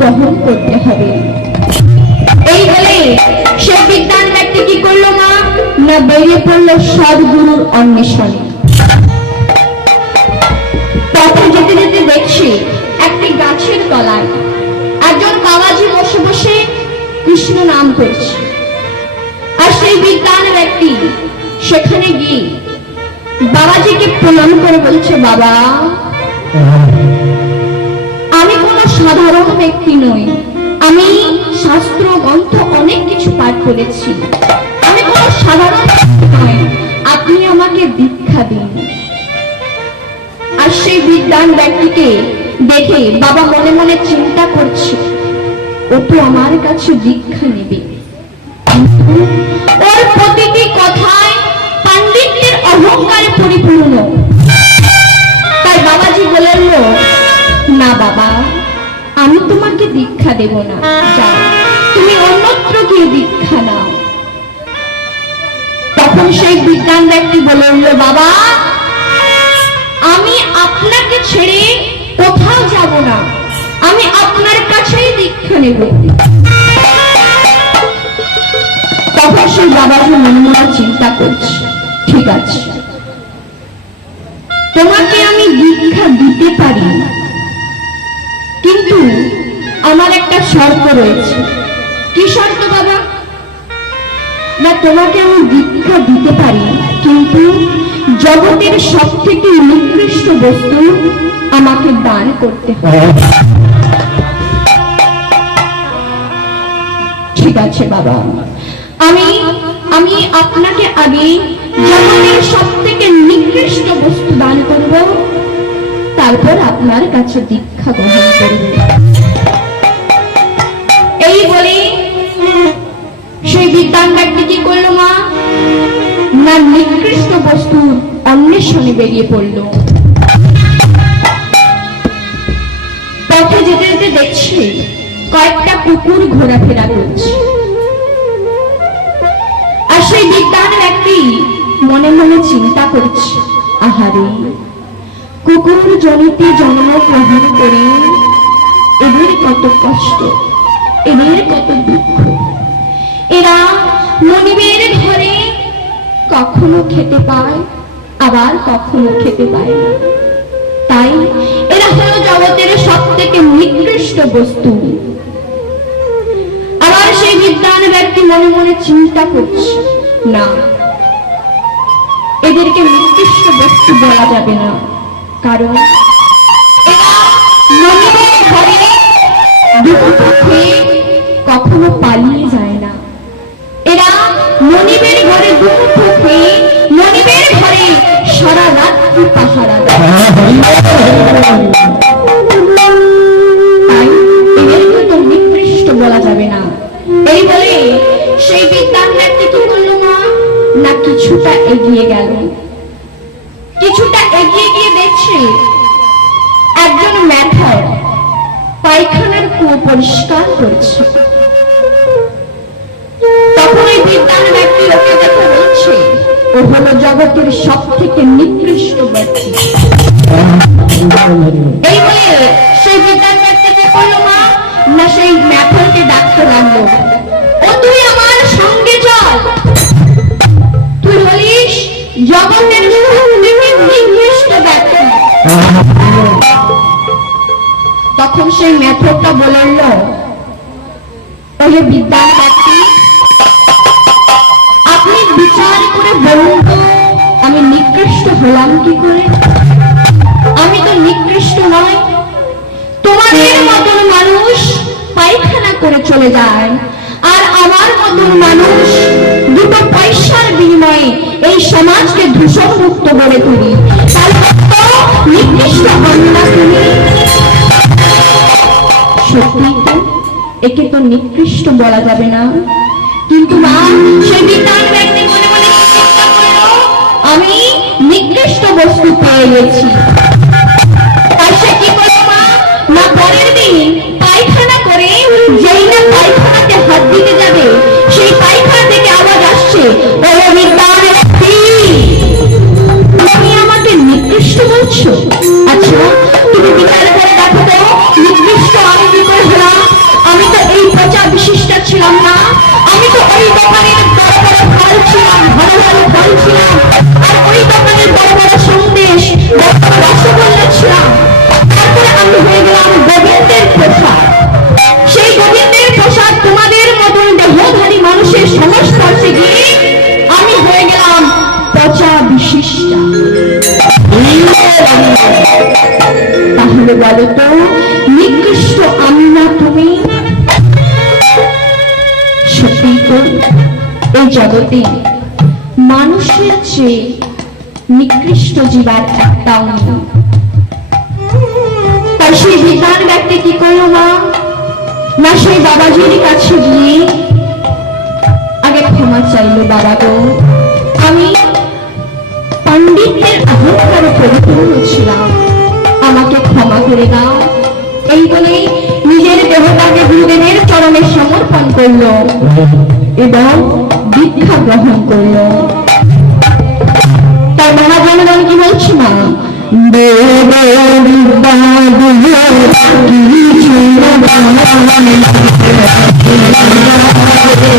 গ্রহণ করতে হবে। এই সে ব্যক্তি কি করল না বেরিয়ে পড়ল সদ্গুরুর অন্বেষণে। যেতে যেতে দেখছি একটি গাছের তলায় একজন বাবাজি বসে বসে কৃষ্ণ নাম করছে। আর সেই বিদ্যান ব্যক্তি সেখানে গিয়ে বাবাজিকে প্রণাম করে বলছে, বাবা ব্যক্তি নই। আমি শাস্ত্র, গ্রন্থ অনেক কিছু পাঠ করেছি। আমি কোনো সাধারণ নই। আপনি আমাকে দীক্ষা দিন। আর সেই বিদ্যান ব্যক্তিকে দেখে বাবা মনে মনে চিন্তা করছে, ও তো আমার কাছে দীক্ষা নেবে। ওর প্রতিটি কথায় পাণ্ডিত্যের অহংকারে পরিপূর্ণ। তোমাকে দীক্ষা দেব না। তুমি অন্যত্র গিয়ে দীক্ষা নাও। তখন সেই বিজ্ঞান ব্যক্তি বলে উঠল, বাবা, আমি আপনাকে ছেড়ে কোথাও যাব না। আমি আপনার কাছেই দীক্ষা নেব। তখন সেই বাবাজি মনে মনে চিন্তা করছে, ঠিক আছে, তোমাকে আমি দীক্ষা দিতে পারি কিন্তু একটা শর্ত রয়েছে। কি শর্ত বাবা? না, তোমাকে আমি দীক্ষা দিতে পারি, কিন্তু জগতের সব থেকে নিকৃষ্ট বস্তু আমাকে দান করতে হবে। ঠিক আছে বাবা। আমি আমি আপনাকে আগে জগতের সব থেকে নিকৃষ্ট বস্তু দান করব, তারপর আপনার কাছে দীক্ষা গ্রহণ করব। এই বলে সেই বিদ্যান ব্যক্তি কি করল মা? না নিকৃষ্ট বস্তু অন্বেষণে বেরিয়ে পড়ল। পথে যেতে যেতে দেখছি কয়েকটা কুকুর ঘোরাফেরা করছে। আর সেই বিজ্ঞান ব্যক্তি মনে মনে চিন্তা করছে, আহারে, কুকুর জনিতে জন্ম গ্রহণ করে এদের কত কষ্ট। এদের কত দুঃখ? এরা মনিবের ঘরে কখনো খেতে পায়, আবার কখনো খেতে পায় না। তাই এরা হলো জগতের সব থেকে নিকৃষ্ট বস্তু। আবার সেই বিদ্যান ব্যক্তি মনে মনে চিন্তা করছে, না, এদেরকে নিকৃষ্ট বস্তু বলা যাবে না, কারণ এরা ঘরে দুপুর খেয়ে কখনো পালিয়ে যায় না। এরা মনিবের ঘরে মনিবের ঘরে সারা রাত্রি পাহারা নিকৃষ্ট বলা যাবে না। এই বলে সেই কি মা, না, কিছুটা এগিয়ে গেল। কিছুটা এগিয়ে গিয়ে দেখছে একজন ম্যাথর পায়খানার কুয়ো পরিষ্কার করছে। ও হলো জগতের সব থেকে নিকৃষ্ট ব্যক্তি। এই বলে সেই বিদ্যান ব্যক্তি কি করল মা, না সেই ম্যাথরকে ডাকতে লাগল ও তুই আমার সঙ্গে চল। তুই হলিস জগতের নিকৃষ্ট ব্যক্তি। তখন সেই মেথডটা বলল ওহে ব্যক্তি নিকৃষ্ট হলাম কি করে? আমি তো নিকৃষ্ট নয় তোমাদের মতন মানুষ পায়খানা করে চলে যায়। আর আমার মতন মানুষ দুটো পয়সার বিনিময়ে এই সমাজকে দূষণ মুক্ত করে তুলি। তাহলে তো নিকৃষ্ট হন না তুমি। সত্যি তো একে তো নিকৃষ্ট বলা যাবে না। কিন্তু মা সেই বিদ্যান ব্যক্তি মনে মনে আমি নিকৃষ্ট বস্তু পেয়ে গেছি। পায়খানা করে যেই না পায়খানাতে দিতে যাবে, সেই পায়খানা থেকে আসছে তুমি আমাকে নিকৃষ্ট আচ্ছা তাহলে বলো তো, নিকৃষ্ট আমি না তুমি সত্যি এই জগতে মানুষের চেয়ে নিকৃষ্ট জীবার একটাও নেই তাই সেই বিজ্ঞান ব্যক্তি কি করল মা? না, সেই বাবাজির কাছে গিয়ে আগে ক্ষমা চাইলো, বাবা গো। আমি পাণ্ডিত্যের অহংকার প্রভু ছিলাম আমাকে ক্ষমা করে দাও। এই বলে নিজের দেহটাকে গুরুদেবের চরণে সমর্পণ করল এবং দীক্ষা গ্রহণ করল। তার মা কি বলছি, মা? দেব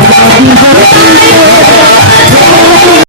I'm gonna go to